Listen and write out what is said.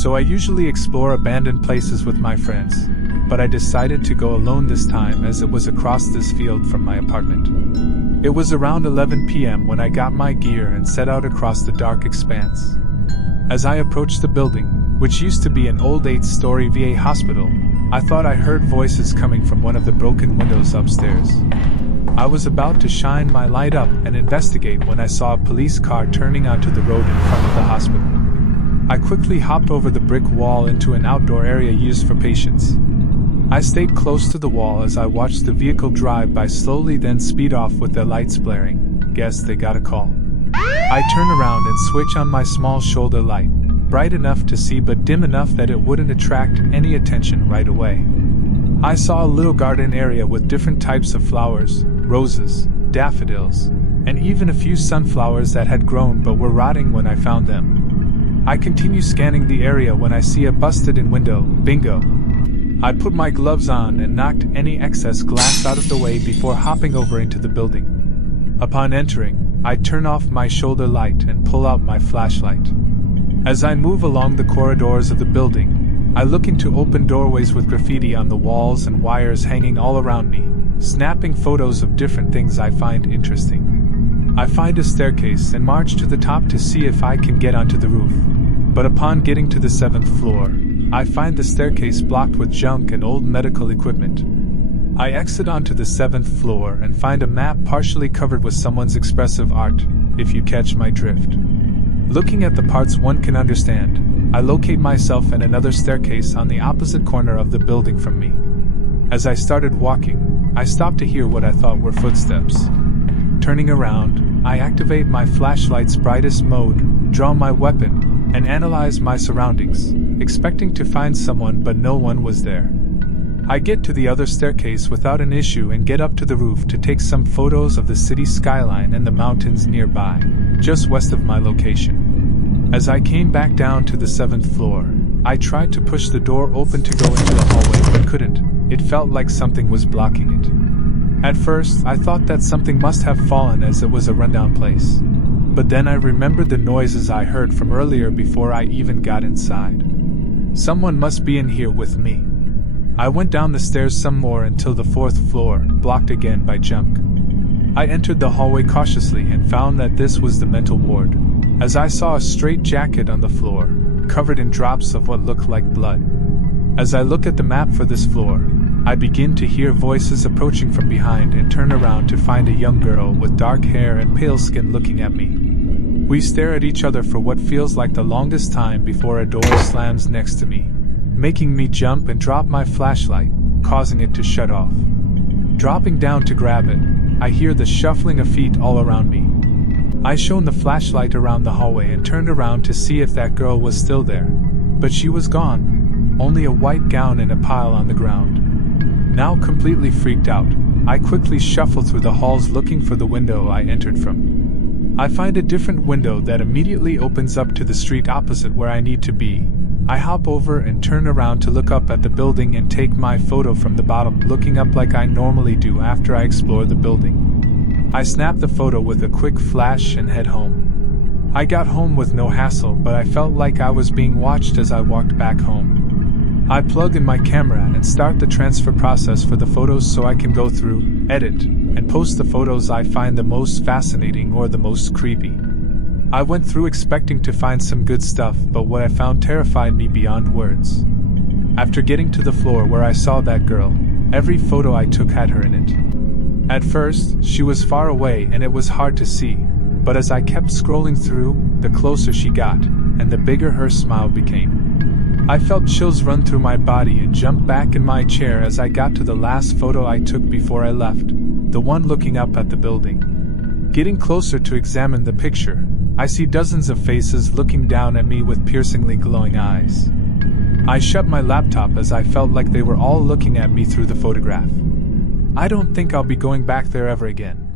so I usually explore abandoned places with my friends, but I decided to go alone this time as it was across this field from my apartment. It was around 11 p.m. when I got my gear and set out across the dark expanse. As I approached the building, which used to be an old 8-story VA hospital, I thought I heard voices coming from one of the broken windows upstairs. I was about to shine my light up and investigate when I saw a police car turning onto the road in front of the hospital. I quickly hopped over the brick wall into an outdoor area used for patients. I stayed close to the wall as I watched the vehicle drive by slowly, then speed off with their lights blaring. Guess they got a call. I turn around and switch on my small shoulder light, bright enough to see but dim enough that it wouldn't attract any attention right away. I saw a little garden area with different types of flowers, roses, daffodils, and even a few sunflowers that had grown but were rotting when I found them. I continue scanning the area when I see a busted-in window. Bingo! I put my gloves on and knocked any excess glass out of the way before hopping over into the building. Upon entering, I turn off my shoulder light and pull out my flashlight. As I move along the corridors of the building, I look into open doorways with graffiti on the walls and wires hanging all around me, snapping photos of different things I find interesting. I find a staircase and march to the top to see if I can get onto the roof. But upon getting to the 7th floor, I find the staircase blocked with junk and old medical equipment. I exit onto the 7th floor and find a map partially covered with someone's expressive art, if you catch my drift. Looking at the parts one can understand, I locate myself in another staircase on the opposite corner of the building from me. As I started walking, I stopped to hear what I thought were footsteps. Turning around, I activate my flashlight's brightest mode, draw my weapon, and analyze my surroundings, expecting to find someone but no one was there. I get to the other staircase without an issue and get up to the roof to take some photos of the city skyline and the mountains nearby, just west of my location. As I came back down to the 7th floor, I tried to push the door open to go into the hallway but couldn't. It felt like something was blocking it. At first, I thought that something must have fallen as it was a rundown place. But then I remembered the noises I heard from earlier before I even got inside. Someone must be in here with me. I went down the stairs some more until the 4th floor, blocked again by junk. I entered the hallway cautiously and found that this was the mental ward, as I saw a straight jacket on the floor, covered in drops of what looked like blood. As I look at the map for this floor, I begin to hear voices approaching from behind and turn around to find a young girl with dark hair and pale skin looking at me. We stare at each other for what feels like the longest time before a door slams next to me, making me jump and drop my flashlight, causing it to shut off. Dropping down to grab it, I hear the shuffling of feet all around me. I shone the flashlight around the hallway and turned around to see if that girl was still there, but she was gone, only a white gown in a pile on the ground. Now completely freaked out, I quickly shuffle through the halls looking for the window I entered from. I find a different window that immediately opens up to the street opposite where I need to be. I hop over and turn around to look up at the building and take my photo from the bottom, looking up like I normally do after I explore the building. I snap the photo with a quick flash and head home. I got home with no hassle, but I felt like I was being watched as I walked back home. I plug in my camera and start the transfer process for the photos so I can go through, edit, and post the photos I find the most fascinating or the most creepy. I went through expecting to find some good stuff, but what I found terrified me beyond words. After getting to the floor where I saw that girl, every photo I took had her in it. At first, she was far away and it was hard to see, but as I kept scrolling through, the closer she got, and the bigger her smile became. I felt chills run through my body and jumped back in my chair as I got to the last photo I took before I left, the one looking up at the building. Getting closer to examine the picture, I see dozens of faces looking down at me with piercingly glowing eyes. I shut my laptop as I felt like they were all looking at me through the photograph. I don't think I'll be going back there ever again.